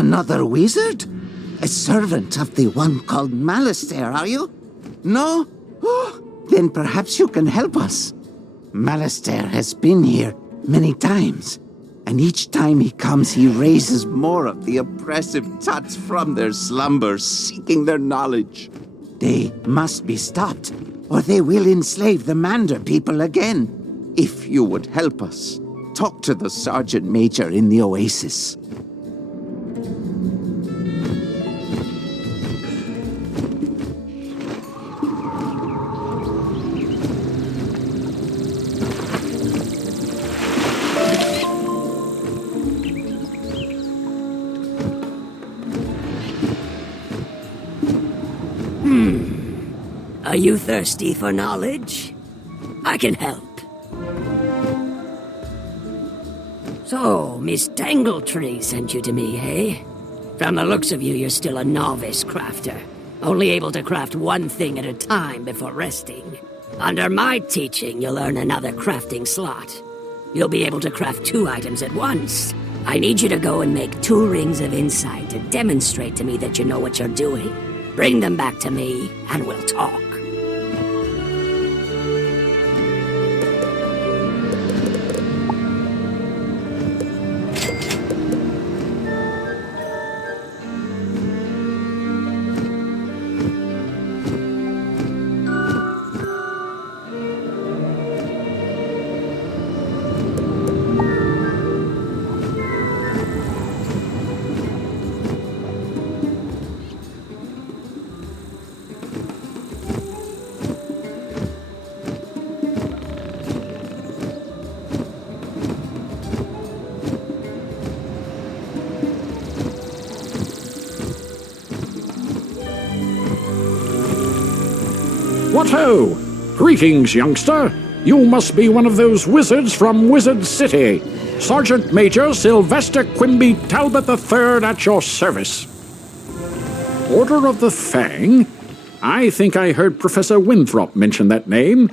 Another wizard? A servant of the one called Malastair, are you? No? Oh, then perhaps you can help us. Malastair has been here many times, and each time he comes he raises more of the oppressive tuts from their slumbers, seeking their knowledge. They must be stopped, or they will enslave the Mander people again. If you would help us, talk to the Sergeant Major in the Oasis. Are you thirsty for knowledge? I can help. So, Miss Tangletree sent you to me, eh? From the looks of you, you're still a novice crafter, only able to craft one thing at a time before resting. Under my teaching, you'll earn another crafting slot. You'll be able to craft 2 items at once. I need you to go and make 2 rings of insight to demonstrate to me that you know what you're doing. Bring them back to me, and we'll talk. What ho! Greetings, youngster. You must be one of those wizards from Wizard City. Sergeant Major Sylvester Quimby Talbot III at your service. Order of the Fang? I think I heard Professor Winthrop mention that name.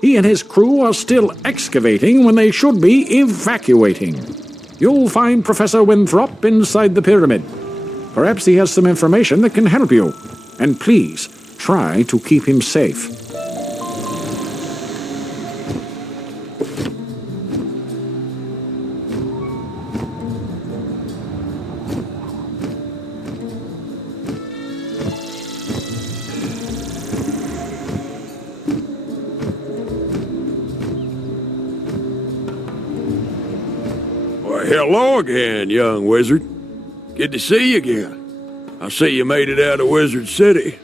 He and his crew are still excavating when they should be evacuating. You'll find Professor Winthrop inside the pyramid. Perhaps he has some information that can help you. And please, try to keep him safe. Well, hello again, young wizard. Good to see you again. I see you made it out of Wizard City.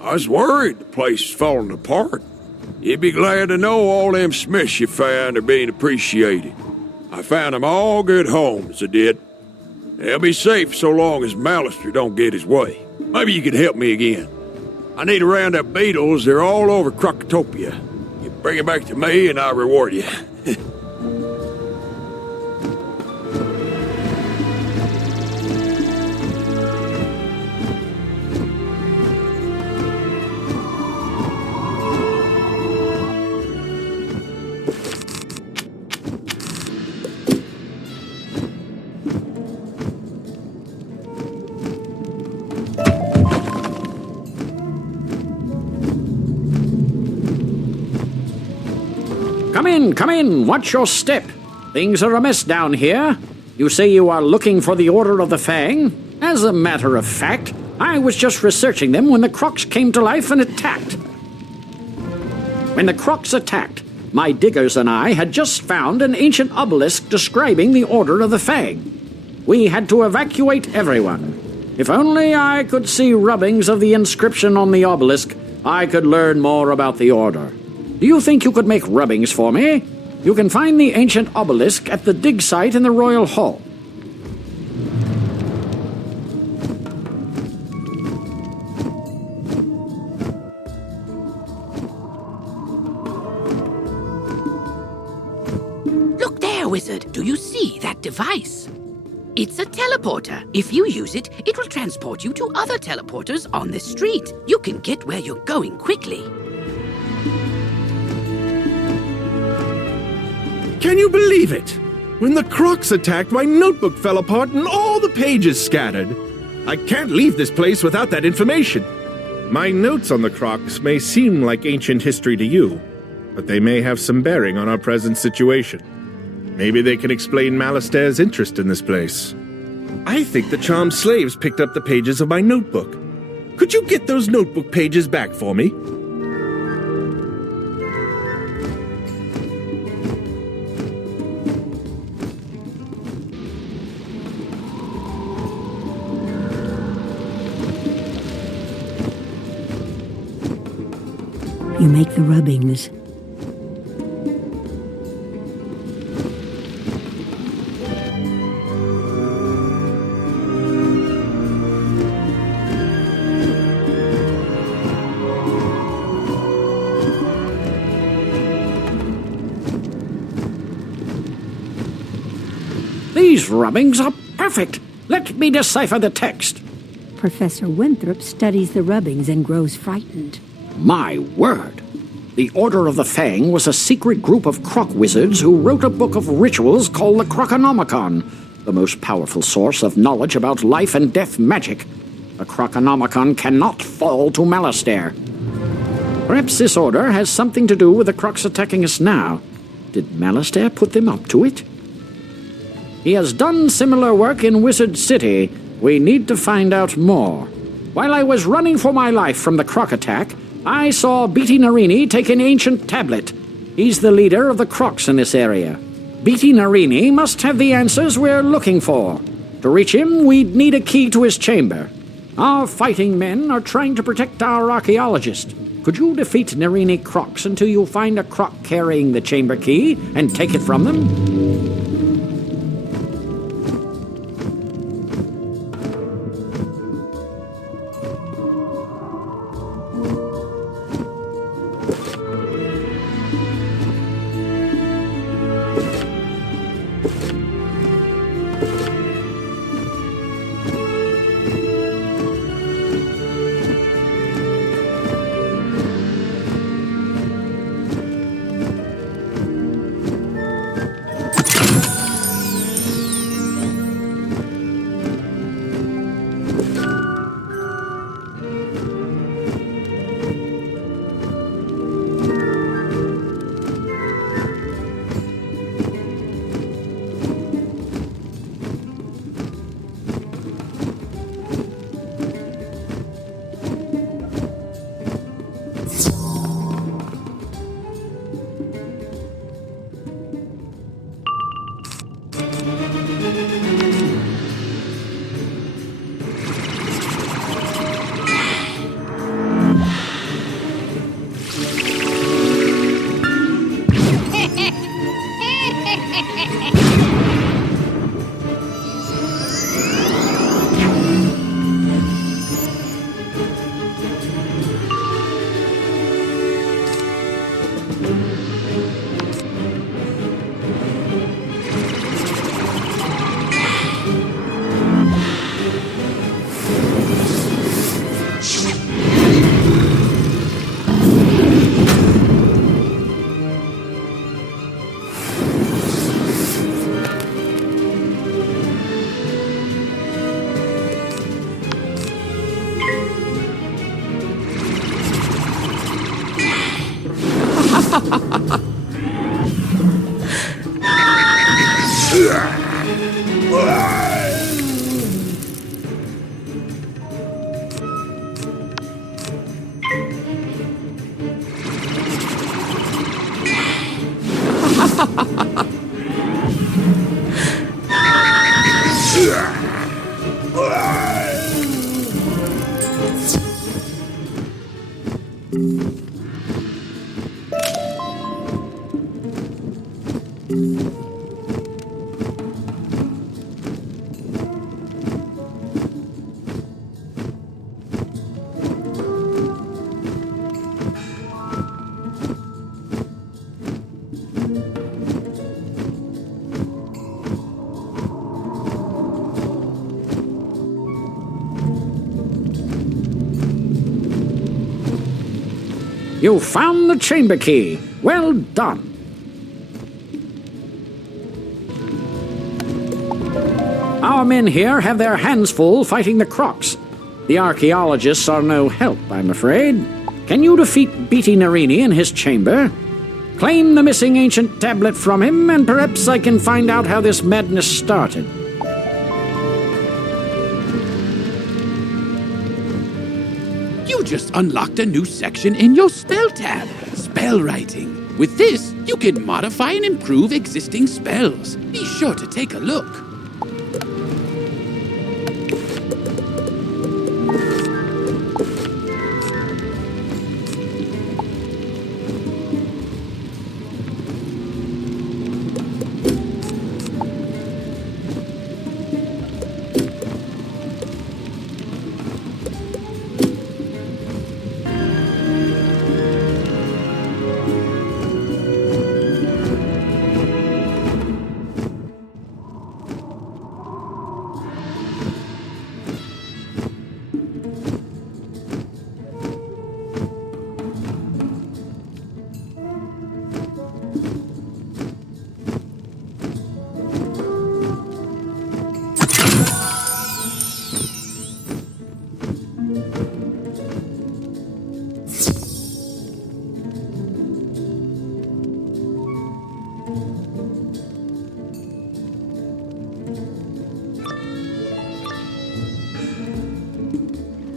I was worried the place was falling apart. You'd be glad to know all them smiths you found are being appreciated. I found them all good homes, I did. They'll be safe so long as Malastair don't get his way. Maybe you could help me again. I need to round up beetles. They're all over Krokotopia. You bring it back to me and I'll reward you. Come in, watch your step. Things are amiss down here. You say you are looking for the Order of the Fang? As a matter of fact, I was just researching them when the Crocs came to life and attacked. When the Crocs attacked, my diggers and I had just found an ancient obelisk describing the Order of the Fang. We had to evacuate everyone. If only I could see rubbings of the inscription on the obelisk, I could learn more about the Order. Do you think you could make rubbings for me? You can find the ancient obelisk at the dig site in the Royal Hall. Look there, wizard. Do you see that device? It's a teleporter. If you use it, it will transport you to other teleporters on this street. You can get where you're going quickly. Can you believe it? When the Crocs attacked, my notebook fell apart and all the pages scattered. I can't leave this place without that information. My notes on the Crocs may seem like ancient history to you, but they may have some bearing on our present situation. Maybe they can explain Malastair's interest in this place. I think the charmed slaves picked up the pages of my notebook. Could you get those notebook pages back for me? You make the rubbings. These rubbings are perfect. Let me decipher the text. Professor Winthrop studies the rubbings and grows frightened. My word! The Order of the Fang was a secret group of croc wizards who wrote a book of rituals called the Krokonomicon, the most powerful source of knowledge about life and death magic. The Krokonomicon cannot fall to Malastair. Perhaps this order has something to do with the crocs attacking us now. Did Malastair put them up to it? He has done similar work in Wizard City. We need to find out more. While I was running for my life from the croc attack, I saw Beatty Narini take an ancient tablet. He's the leader of the crocs in this area. Beatty Narini must have the answers we're looking for. To reach him, we'd need a key to his chamber. Our fighting men are trying to protect our archaeologist. Could you defeat Narini crocs until you find a croc carrying the chamber key and take it from them? You found the chamber key. Well done. Our men here have their hands full fighting the Crocs. The archaeologists are no help, I'm afraid. Can you defeat Beatty Narini in his chamber? Claim the missing ancient tablet from him, and perhaps I can find out how this madness started. You just unlocked a new section in your spell tab, spell writing. With this, you can modify and improve existing spells. Be sure to take a look.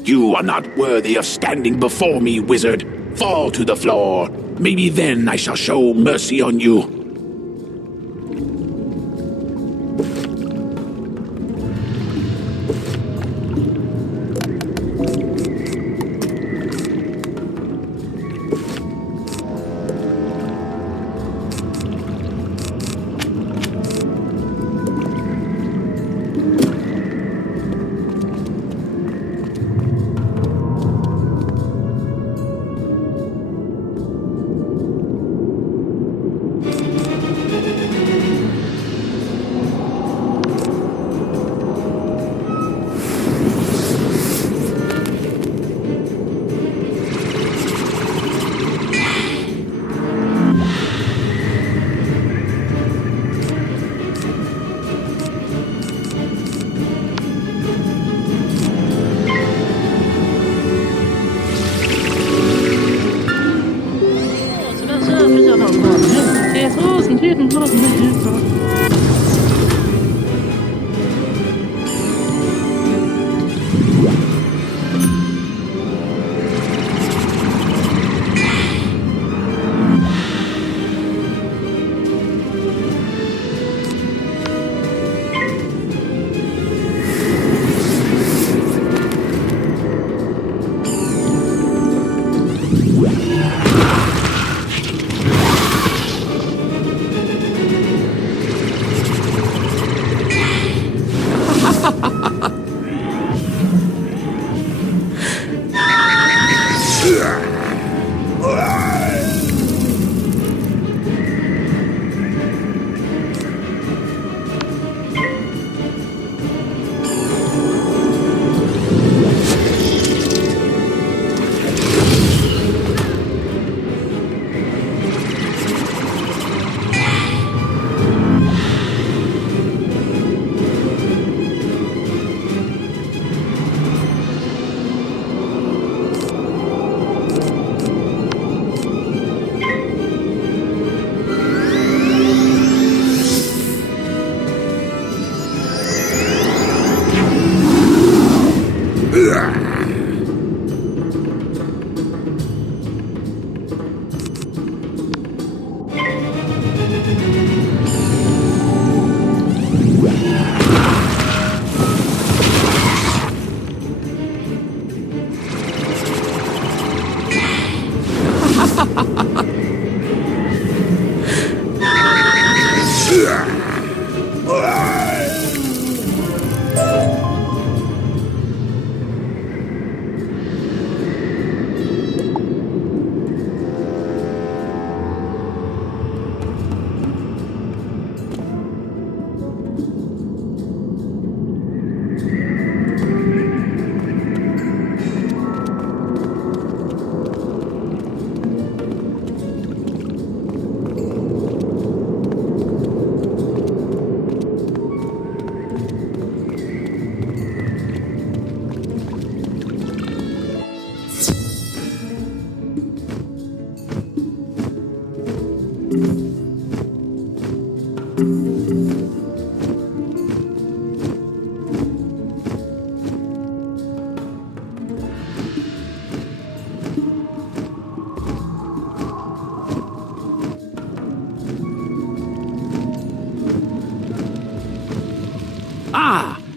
You are not worthy of standing before me, wizard. Fall to the floor. Maybe then I shall show mercy on you.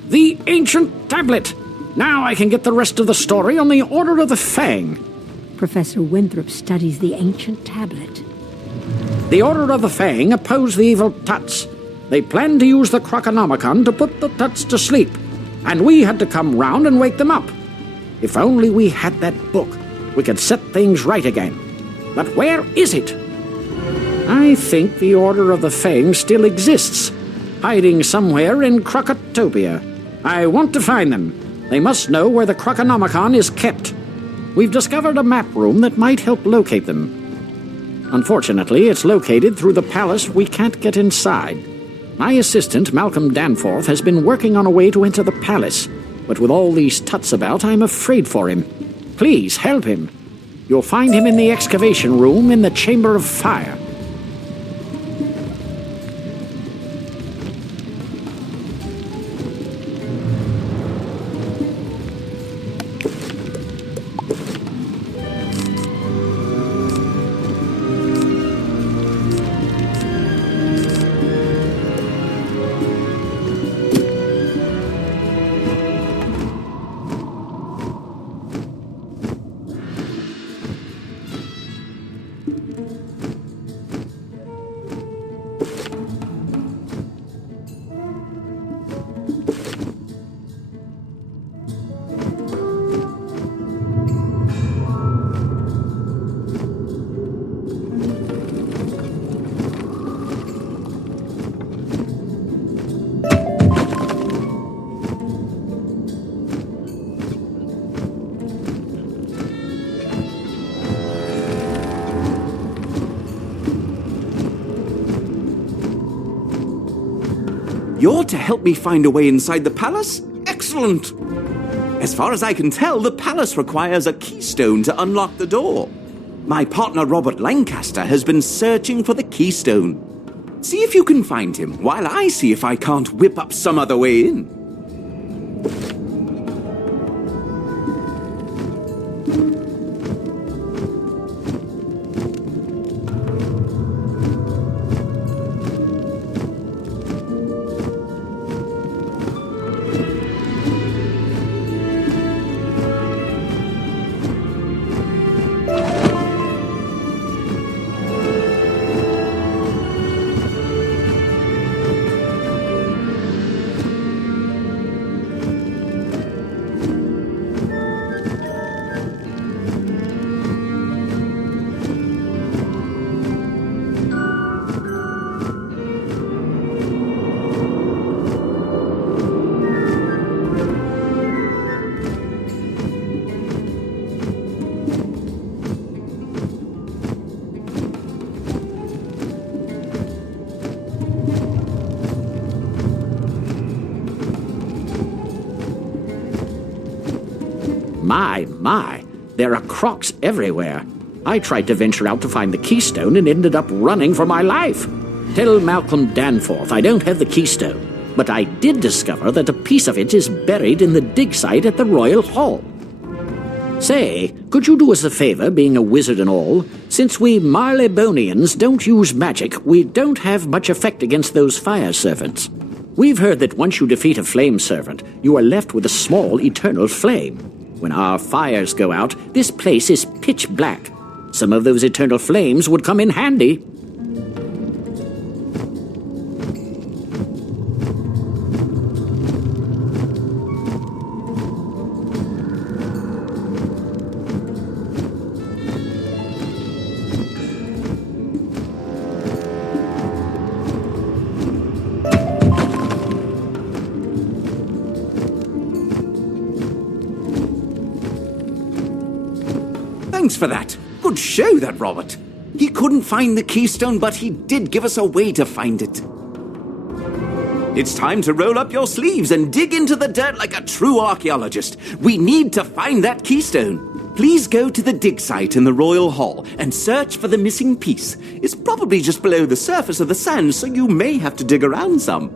The ancient tablet! Now I can get the rest of the story on the Order of the Fang. Professor Winthrop studies the ancient tablet. The Order of the Fang oppose the evil Tuts. They planned to use the Krokonomicon to put the Tuts to sleep, and we had to come round and wake them up. If only we had that book, we could set things right again. But where is it? I think the Order of the Fang still exists, hiding somewhere in Krokotopia. I want to find them. They must know where the Krokonomicon is kept. We've discovered a map room that might help locate them. Unfortunately, it's located through the palace. We can't get inside. My assistant, Malcolm Danforth, has been working on a way to enter the palace, but with all these Tuts about, I'm afraid for him. Please, help him. You'll find him in the excavation room in the Chamber of Fire. You're to help me find a way inside the palace? Excellent! As far as I can tell, the palace requires a keystone to unlock the door. My partner Robert Lancaster has been searching for the keystone. See if you can find him, while I see if I can't whip up some other way in. My, there are crocs everywhere. I tried to venture out to find the keystone and ended up running for my life. Tell Malcolm Danforth I don't have the keystone, but I did discover that a piece of it is buried in the dig site at the Royal Hall. Say, could you do us a favor, being a wizard and all? Since we Marleybonians don't use magic, we don't have much effect against those fire servants. We've heard that once you defeat a flame servant, you are left with a small eternal flame. When our fires go out, this place is pitch black. Some of those eternal flames would come in handy. Thanks for that. Good show, that Robert. He couldn't find the keystone, but he did give us a way to find it. It's time to roll up your sleeves and dig into the dirt like a true archaeologist. We need to find that keystone. Please go to the dig site in the Royal Hall and search for the missing piece. It's probably just below the surface of the sand, so you may have to dig around some.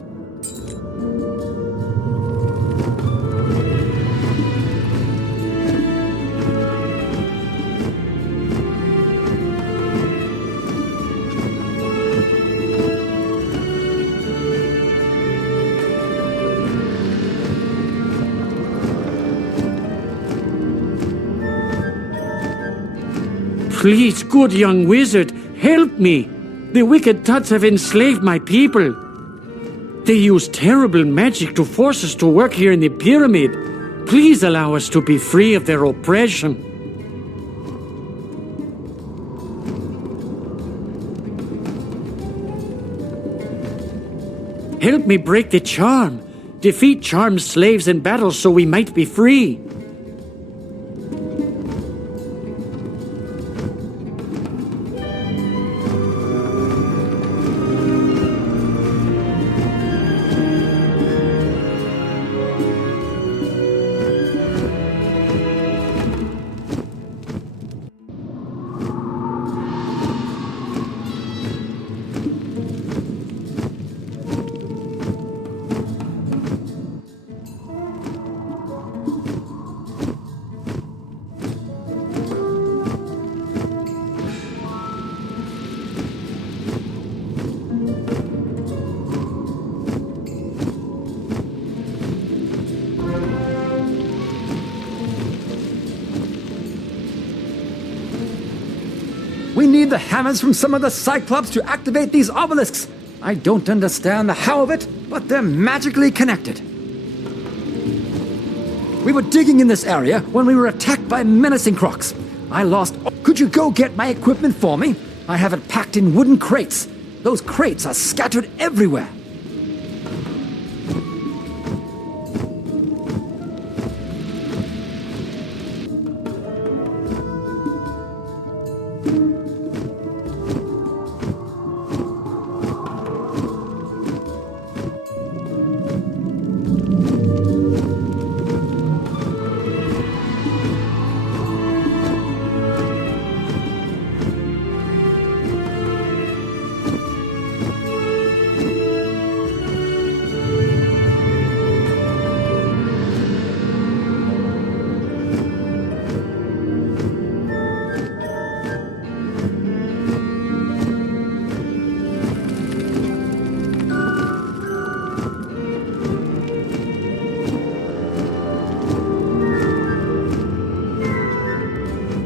Please, good young wizard, help me. The wicked Tuts have enslaved my people. They use terrible magic to force us to work here in the pyramid. Please allow us to be free of their oppression. Help me break the charm. Defeat charmed slaves in battle so we might be free. We need the hammers from some of the Cyclops to activate these obelisks. I don't understand the how of it, but they're magically connected. We were digging in this area when we were attacked by menacing crocs. I lost... Could you go get my equipment for me? I have it packed in wooden crates. Those crates are scattered everywhere.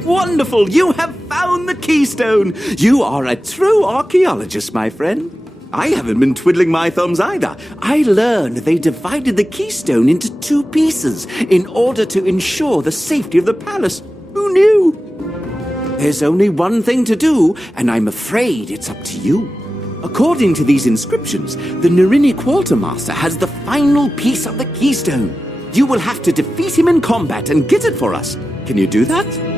Wonderful! You have found the keystone! You are a true archaeologist, my friend. I haven't been twiddling my thumbs either. I learned they divided the keystone into 2 pieces in order to ensure the safety of the palace. Who knew? There's only one thing to do, and I'm afraid it's up to you. According to these inscriptions, the Narini Quartermaster has the final piece of the keystone. You will have to defeat him in combat and get it for us. Can you do that?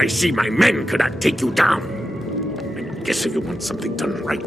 I see my men could not take you down. I guess if you want something done right.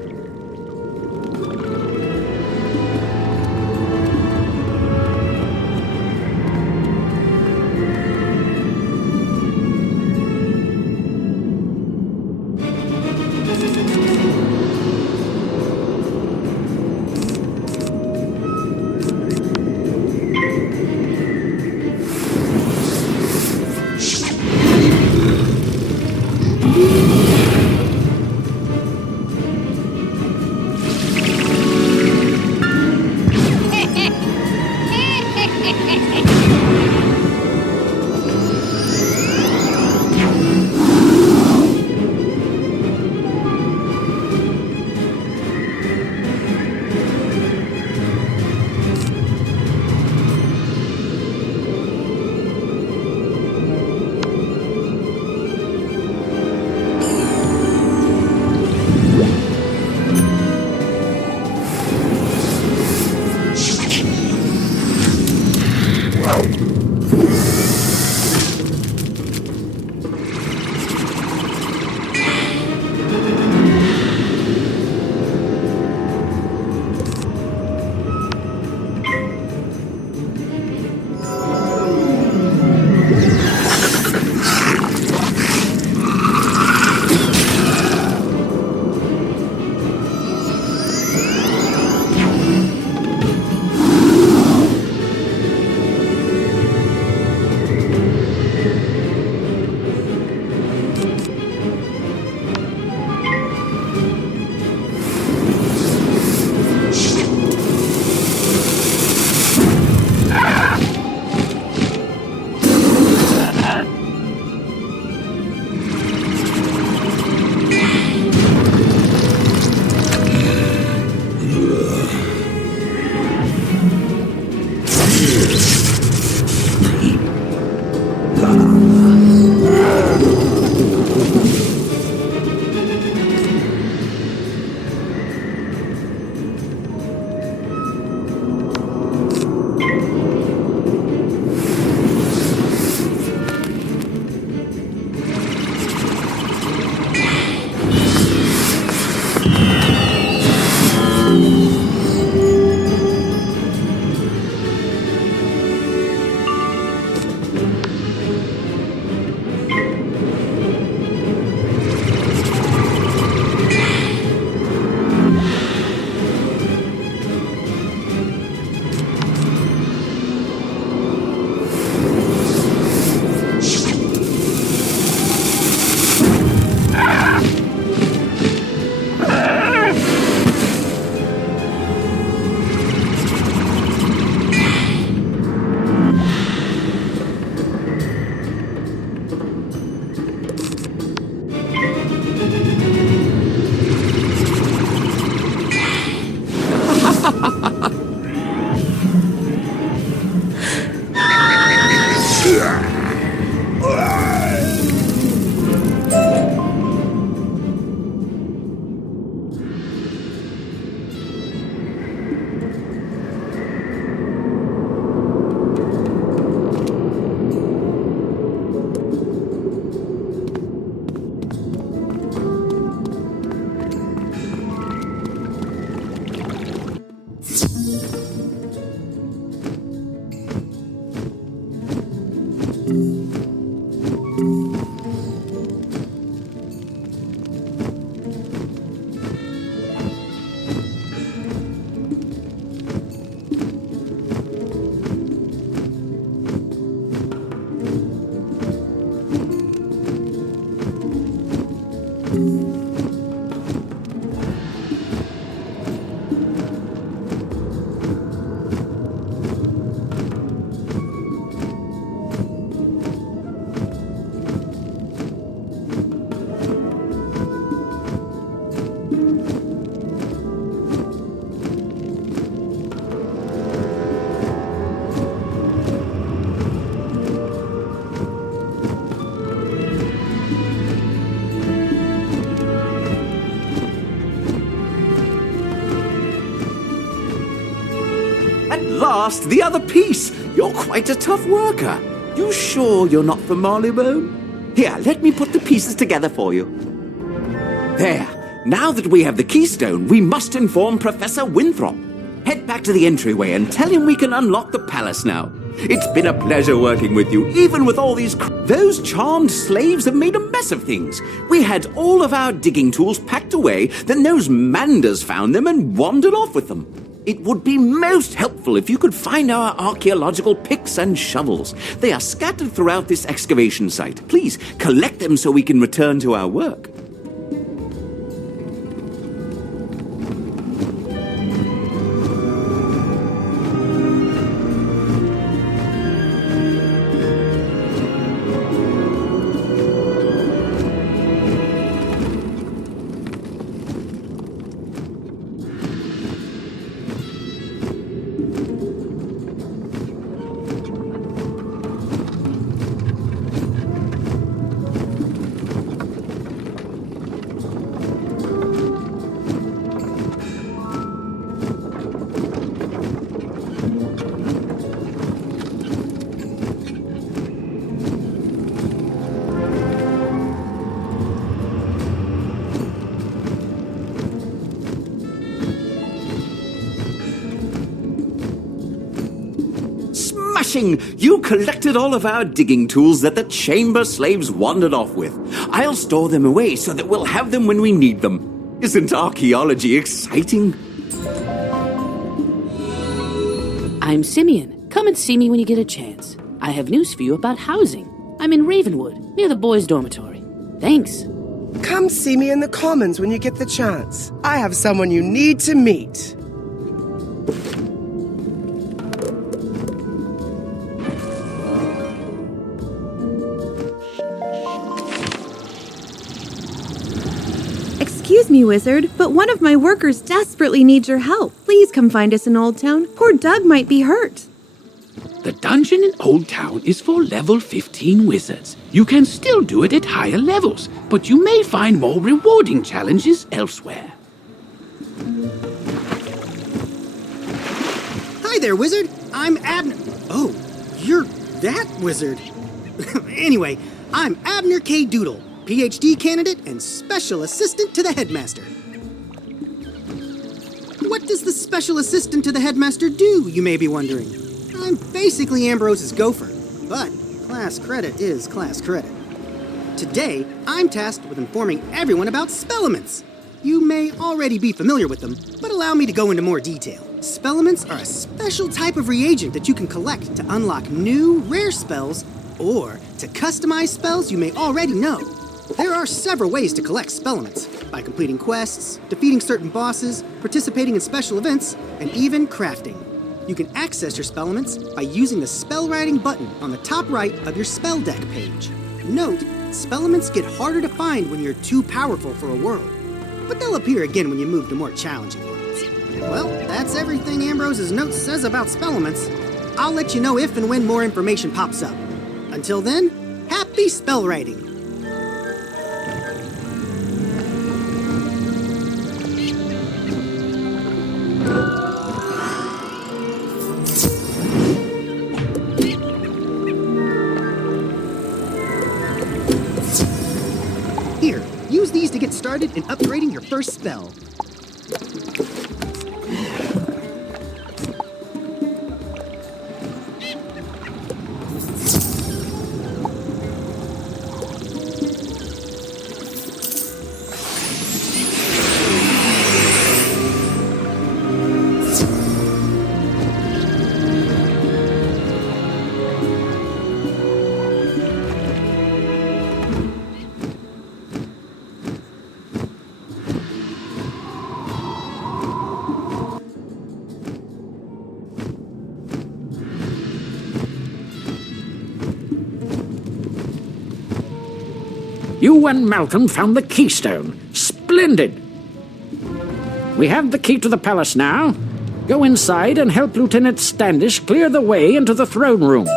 Last, the other piece. You're quite a tough worker. You sure you're not from Marleybone? Here, let me put the pieces together for you. There. Now that we have the keystone, we must inform Professor Winthrop. Head back to the entryway and tell him we can unlock the palace now. It's been a pleasure working with you, even with all these Those charmed slaves have made a mess of things. We had all of our digging tools packed away, then those manders found them and wandered off with them. It would be most helpful if you could find our archaeological picks and shovels. They are scattered throughout this excavation site. Please, collect them so we can return to our work. You collected all of our digging tools that the chamber slaves wandered off with. I'll store them away so that we'll have them when we need them. Isn't archaeology exciting? I'm Simeon. Come and see me when you get a chance. I have news for you about housing. I'm in Ravenwood, near the boys' dormitory. Thanks. Come see me in the Commons when you get the chance. I have someone you need to meet. Excuse me, wizard, but one of my workers desperately needs your help. Please come find us in Old Town. Poor Doug might be hurt. The dungeon in Old Town is for level 15 wizards. You can still do it at higher levels, but you may find more rewarding challenges elsewhere. Hi there, wizard. I'm Abner. Oh, you're that wizard. Anyway, I'm Abner K. Doodle, PhD candidate and special assistant to the headmaster. what does the special assistant to the headmaster do, you may be wondering? I'm basically Ambrose's gopher, but class credit is class credit. Today, I'm tasked with informing everyone about spellements. You may already be familiar with them, but allow me to go into more detail. Spellements are a special type of reagent that you can collect to unlock new, rare spells, or to customize spells you may already know. There are several ways to collect spellements, by completing quests, defeating certain bosses, participating in special events, and even crafting. You can access your spellements by using the spell writing button on the top right of your spell deck page. Note, spellements get harder to find when you're too powerful for a world, but they'll appear again when you move to more challenging ones. Well, that's everything Ambrose's note says about spellements. I'll let you know if and when more information pops up. Until then, happy spell writing! Here, use these to get started in upgrading your first spell. You and Malcolm found the keystone. Splendid! We have the key to the palace now. Go inside and help Lieutenant Standish clear the way into the throne room.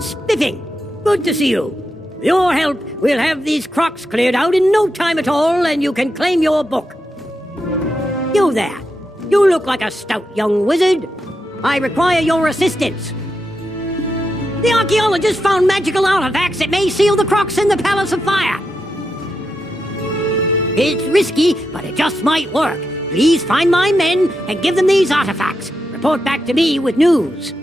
Spiffing! Good to see you. With your help, we'll have these crocs cleared out in no time at all, and you can claim your book. You there. You look like a stout young wizard. I require your assistance. The archaeologist found magical artifacts that may seal the crocs in the Palace of Fire. It's risky, but it just might work. Please find my men and give them these artifacts. Report back to me with news.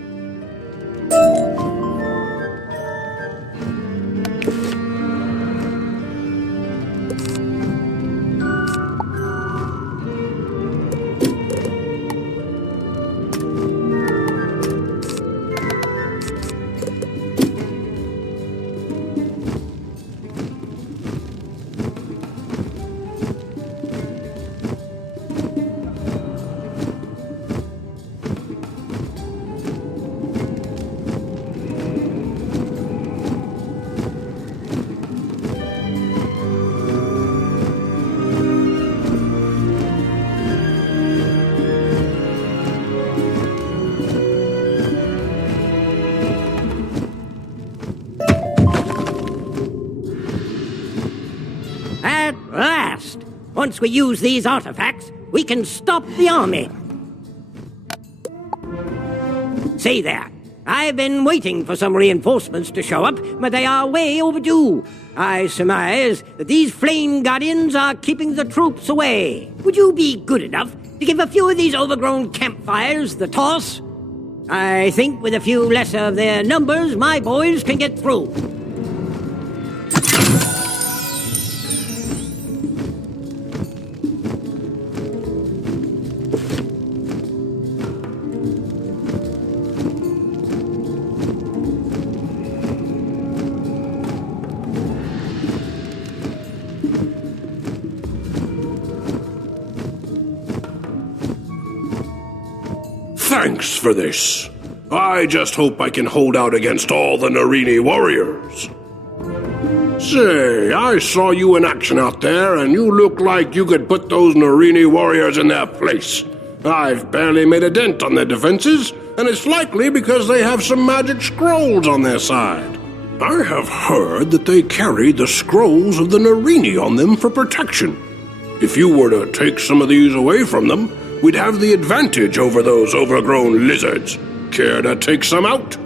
At last! Once we use these artifacts, we can stop the army. See there. I've been waiting for some reinforcements to show up, but they are way overdue. I surmise that these flame guardians are keeping the troops away. Would you be good enough to give a few of these overgrown campfires the toss? I think with a few less of their numbers, my boys can get through. Thanks for this. I just hope I can hold out against all the Narini warriors. Say, I saw you in action out there, and you look like you could put those Narini warriors in their place. I've barely made a dent on their defenses, and it's likely because they have some magic scrolls on their side. I have heard that they carry the scrolls of the Narini on them for protection. If you were to take some of these away from them, we'd have the advantage over those overgrown lizards. Care to take some out?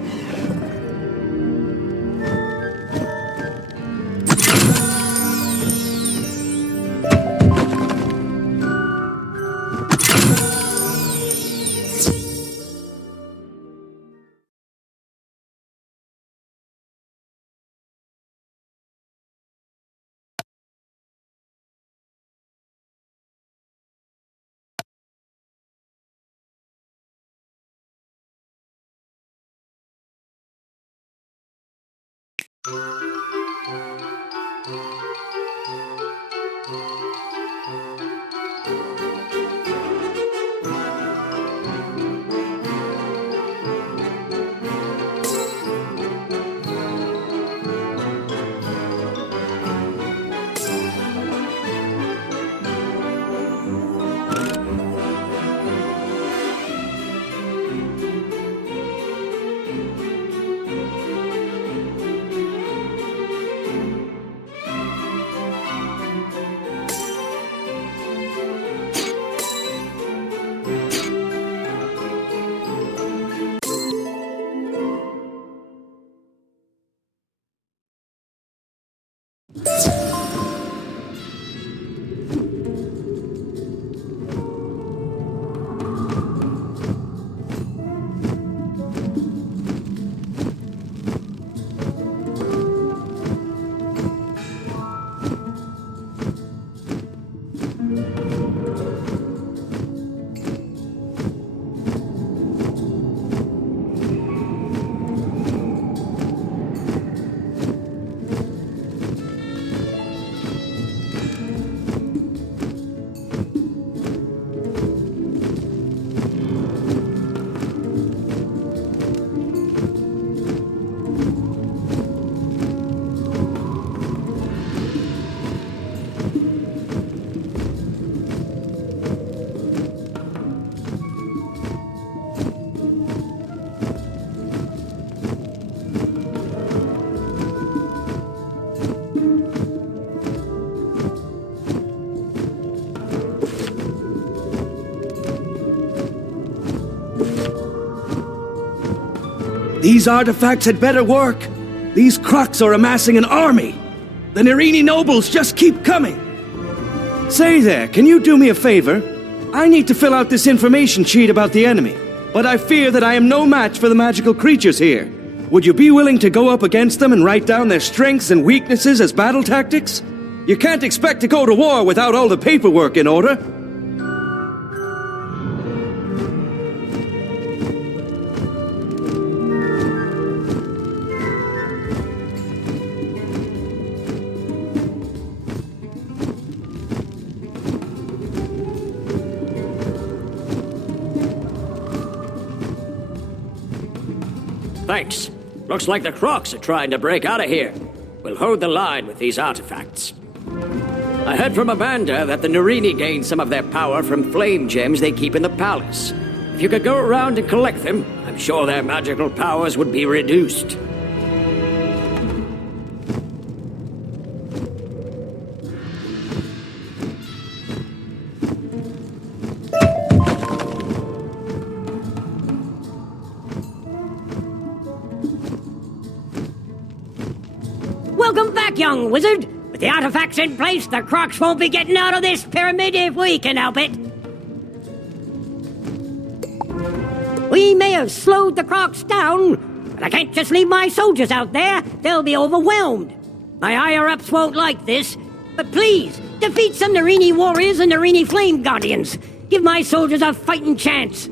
These artifacts had better work. These Kroks are amassing an army. The Narini nobles just keep coming. Say there, can you do me a favor? I need to fill out this information sheet about the enemy, but I fear that I am no match for the magical creatures here. Would you be willing to go up against them and write down their strengths and weaknesses as battle tactics? You can't expect to go to war without all the paperwork in order. Thanks. Looks like the Kroks are trying to break out of here. We'll hold the line with these artifacts. I heard from Amanda that the Narini gain some of their power from flame gems they keep in the palace. If you could go around and collect them, I'm sure their magical powers would be reduced. Welcome back, young wizard. With the artifacts in place, the Kroks won't be getting out of this pyramid if we can help it. We may have slowed the Kroks down, but I can't just leave my soldiers out there. They'll be overwhelmed. My higher-ups won't like this, but please, defeat some Narini warriors and Narini flame guardians. Give my soldiers a fighting chance.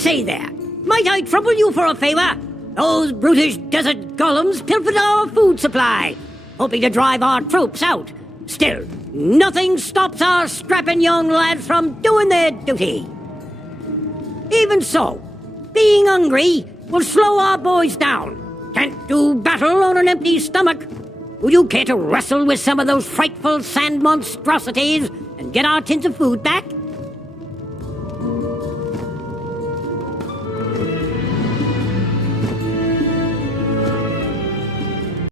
Say there, might I trouble you for a favor? Those brutish desert golems pilfered our food supply, hoping to drive our troops out. Still, nothing stops our strapping young lads from doing their duty. Even so, being hungry will slow our boys down. Can't do battle on an empty stomach. Would you care to wrestle with some of those frightful sand monstrosities and get our tins of food back?